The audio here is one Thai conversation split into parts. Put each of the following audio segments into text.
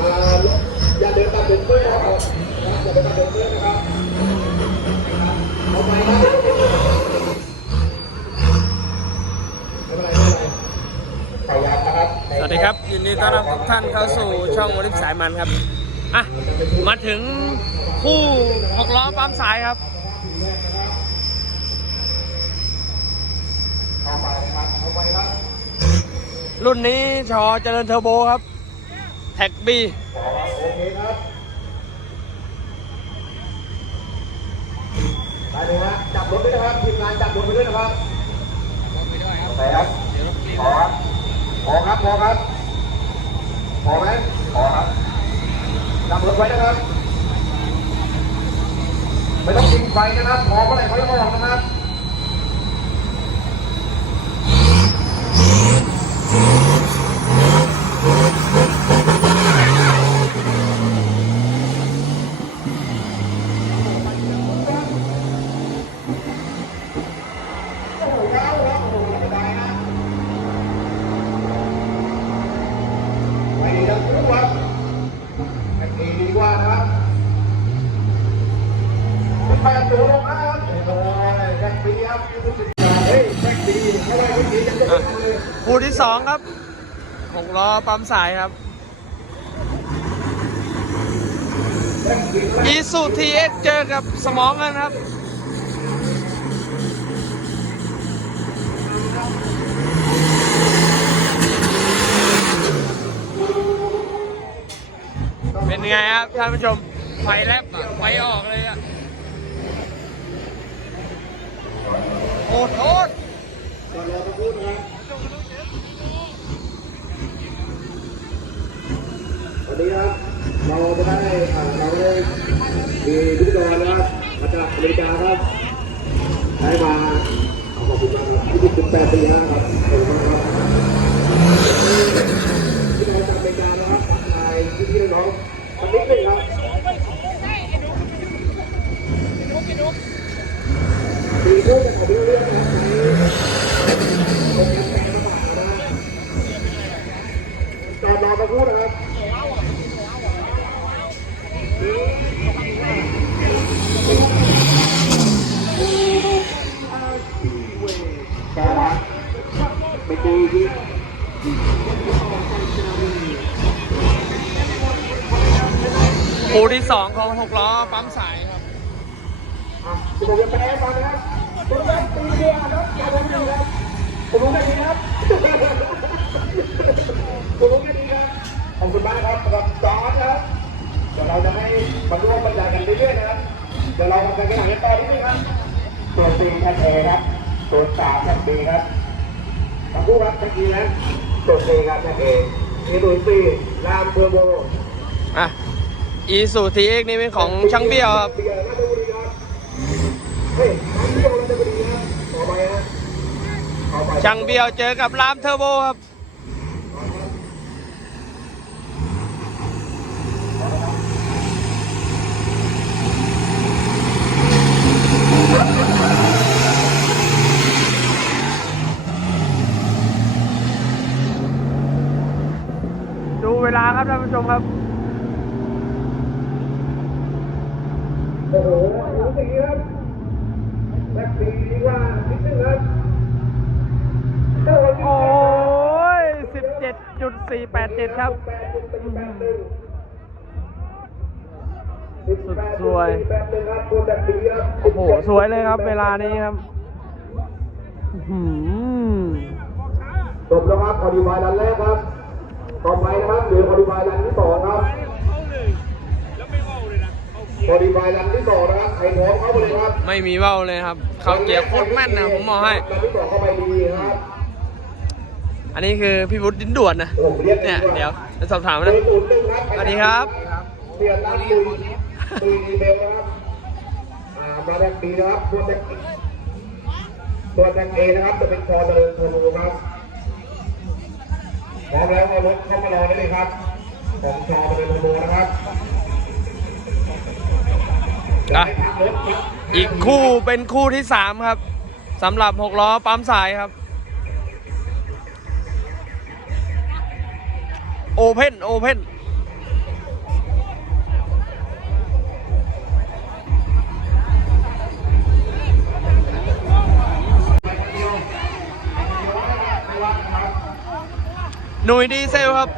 อ่าอย่าเดินตามเดินเพื่อนนะครับอย่าเดินตามเดินเพื่อนนะครับเอาไปนะไม่เป็นไรไม่เป็นไรพยายามนะครับ สวัสดี ครับยินดีต้อนรับทุกท่านเข้าสู่ช่องวลิฟสายมันครับอะมาถึงคู่หกล้อปั๊มสายครับเอาไปนะครับเอาไปครับรุ่นนี้ชอเจริญเทอร์โบครับ แท็กบีโอเคครับได้เลยฮะจับรถด้วยนะครับทีมงานจับรถไปด้วยนะครับไปครับพอครับ พอครับพอครับพอไหมพอครับจับรถไว้นะครับไม่ต้องยิงไฟนะครับพอเมื่อไหร่เขาจะมองนะครับ ไปทั้งคู่ครับแท็กซี่ดีกว่านะครับแปดตัวลงนะครับโอ้ยแท็กซี่ครับเฮ้ยแท็กซี่ไม่ ได้แท็กซี่จะคู่ที่สองครับหกล้อปั๊มสายครับอีซูทีเอ็กเจอกับสมองกันครับเป็นไงครับท่านผู้ชม ไฟแลบอะไฟออกเลยอะโอดโอด ก่อนรอสักครู่นะครับวันนี้ครับเราได้อ่าเราได้มีพิธีกรนะครับมาจากอเมริกาครับได้มาเอาขอบคุณมากครับที่สิบแปดปีนะครับ จอดรอสักครู่นะครับแกรักไปดูที่คู่ที่สองของหกล้อปั๊มสายครับผมจะแปลให้ฟังนะครับคุณได้ตีเดียวครับอย่าทำดีครับผมรู้แค่นี้ครับ ผมรู้แค่นี้ครับ ขอบคุณมากครับสำหรับจอร์จนะครับ เดี๋ยวเราจะให้มาร่วมบรรยายกันเรื่อยๆนะครับ เดี๋ยวเรามากันกันหนังกันต่อนิดนึงครับ ตัวซีแท็กเอครับ ตัวสามแท็กบีครับทั้งคู่ครับแท็กอีนะตัวซีครับแท็กเอนี่ตัวซีรามเบอร์โบอะอีซูทีเอ็กนี่เป็นของช่างเบี้ยวครับเบียร์ราชบุรีครับเฮ้ยช่างเบี้ยวราชบุรีครับต่อไปนะต่อไปช่างเบี้ยวเจอกับรามเทอร์โบครับ ดูเวลาครับท่านผู้ ชมครับโอ้โหรู้สึกนี้ครับแท็กซี่ดีกว่านิดนึงครับโอ้โหโอ้ย17.487ครับแปดจุดสี่แปดหนึ่งสุดสวยแปดหนึ่งครับคุณแท็กซี่ครับโอ้โห สวยเลยครับ เวลานี้ครับอื้อหือจบแล้วครับคอดีไวรันแรกครับ ต่อไปนะครับเหลือคอดีไวรันที่สองครับคอดีไวรันที่สองนะครับใครพร้อมเข้าไปเลยครับ ไม่มีเบ้าเลยครับ เขาเกียร์โคตรแม่นนะผมบอกให้รันที่สองเข้าไปดีนะครับอันนี้คือพี่วุฒิดินด่วนนะผมเรียกเนี่ยเดี๋ยวจะสอบถามเบอนะร์ศูนย์หนึ่งครับสวัสดีครับเสียตั้งตุยตุยดีเบลนะครับอ่ามาแท็กซี่นะครับพวกแท็กซี่ส่วนแท็กเอนะครับจะเป็นคอเดินโทรครับพ ร้อมแล้วก็รถเข้ามารอได้เลยครับของชอเดินโทรนะครับอะอีกคู่เป็นคู่ที่สามครับสำหรับหกล้อปั๊มสายครับ โอเพนโอเพน หน่ยดีเซลครับ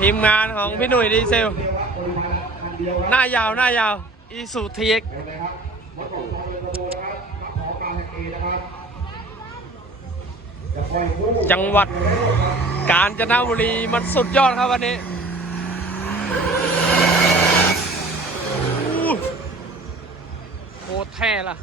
ทีมงานของพี่หนุ่ยดีเซล หน้ายาวหน้ายาวอีสุทีเอ็กจังหวัดกาญจนบุรีมันสุดยอดครับวันนี้อู้โคตรแท้ล่ะ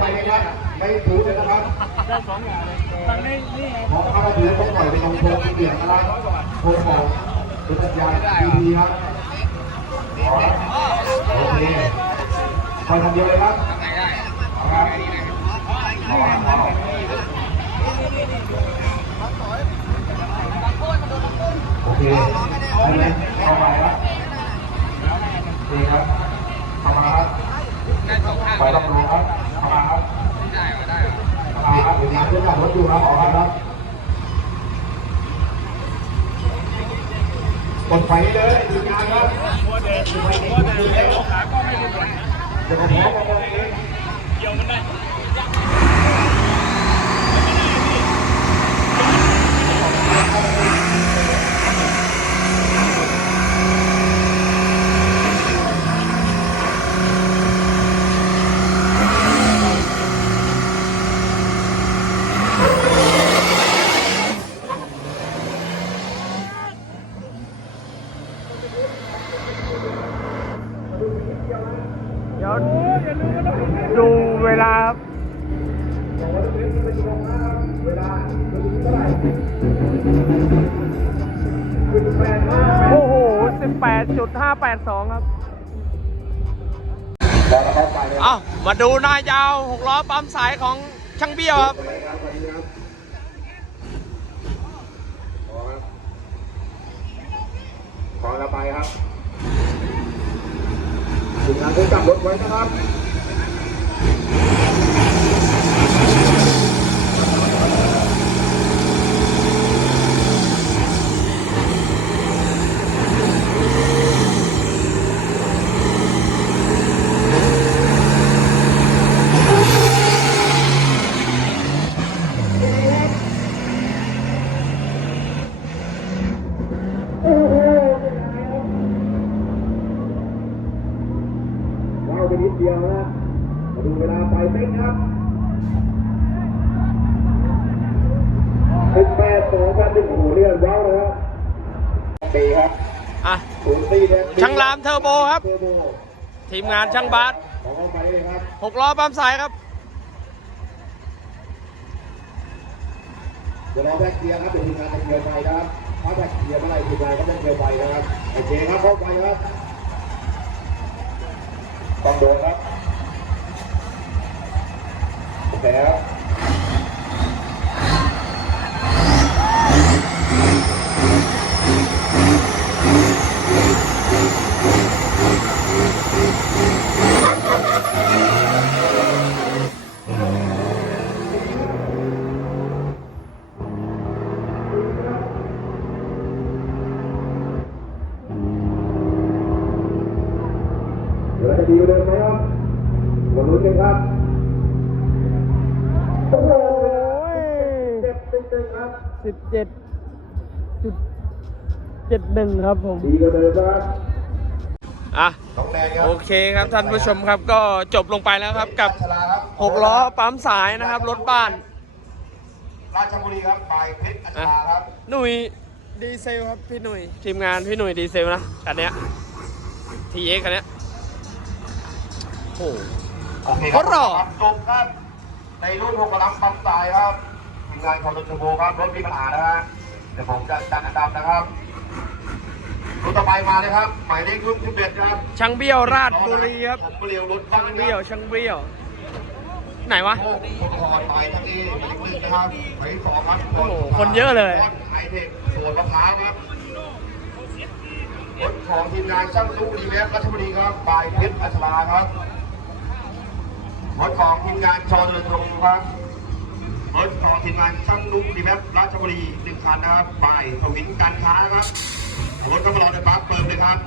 ไปเลยครับไม่ถูเลยนะครับได้สองอย่างเลยพอเข้าไปถึงต้องปล่อยไปตรงโค้งที่เปลี่ยนนะครับโค้งของตุนยางดีๆครับพอแล้วโอเคคอยทำเดียวเลยครับเอาครับเอาเอาเอาโอเคได้ไหมเข้ามาครับดีครับเข้ามาครับไปรับรู้ครับเข้ามาครับได้เหรอได้เหรอ เข้ามาครับเดี๋ยวงานเรื่องการรถดูครับออกครับกดไฟเลยดูงานครับหัวเดินหัวเดินหัวเดินขาก็ไม่ได้เดี๋ยวผมขอมาตรงนี้เดี๋ 18.582 ครับแล้วเราเข้าไปเลยเอ้ามาดูหน้ายาว6ล้อปั๊มสายของช่างเบี้ยวครับครับสวัสดีครับขอครับขอระบายครับถึงงานก็จับรถไว้นะครับ เดียวนะมาดูเวลาไปเต้นครับสิบแปดสองพันหนึ่งโอ้โหเรียนว้าวนะครับปีครับอะศูนย์สี่แดงช่างรามเทอร์โบครับ เทอร์โบทีมงานช่างบาสขอเข้าไปเลยครับ6ล้อปั๊มสายครับเดี๋ยวรอแบ็คเกียร์ครับเดี๋ยวทีมงานจะเกียร์ไปนะครับถ้าแบ็คเกียร์เมื่อไหร่ทีมงานก็ต้องเกียร์ไปนะครับโอเคครับเข้าไปครับ ต้องโดนครับโอเคครับ ดี๋ยวเราจะดีกว่าเดิมไหมครับมาลุ้นกันครับโอ้โหเจ็บตึงๆครับ17 71ครับผม ดีกว่าเดิมนะครับอะน้องแนนครับโอเคครับท่านผู้ชมครับก็จบลงไปแล้วครับกับชลาครับ6ล้อปั๊มสายนะครับรถบ้าน ราชบุรีครับไปเพชรอัชราครับหนุ่ยดีเซลครับพี่หนุ่ยทีมงานพี่หนุ่ยดีเซลนะคันเนี้ยทีเอ็กคันเนี้ยโอ้โหโอเคคเขาหล่อครับจบครับ ในรุ่นหกกำลังปั๊มสายครับทีมงานของรถเทอร์โบครับรถมีปัญหานะฮะเดี๋ยวผมจะจัดอันดับนะครับรุ่นต่อไปมาเลยครับ หมายเลขรุ่นที่เบ็ดครับช่างเบี้ยวราชบุรีครับผมเรียวรถบ้าช่างนเบี้ยวช่างเบี้ยว ไหนวะ โอ้คนคอนไปทั้งนี้หมายเลขหนึ่งนะครับหมายเลขสองครับโอ้โหคนเยอะเลย ไฮเทคสวนมะพร้าวครับรถของทีมงานช่างตู้ดีเวฟรัชบุรีครับบายเพชรอัชราครับ รถของทีมงานชอเดินตรงครับรถของทีมงานช่างลุกดีแบบราชบุรีหนึ่งคันนะครับบ่าวินการค้าครับรถกำลังจะปั๊บเปิดเลยครับ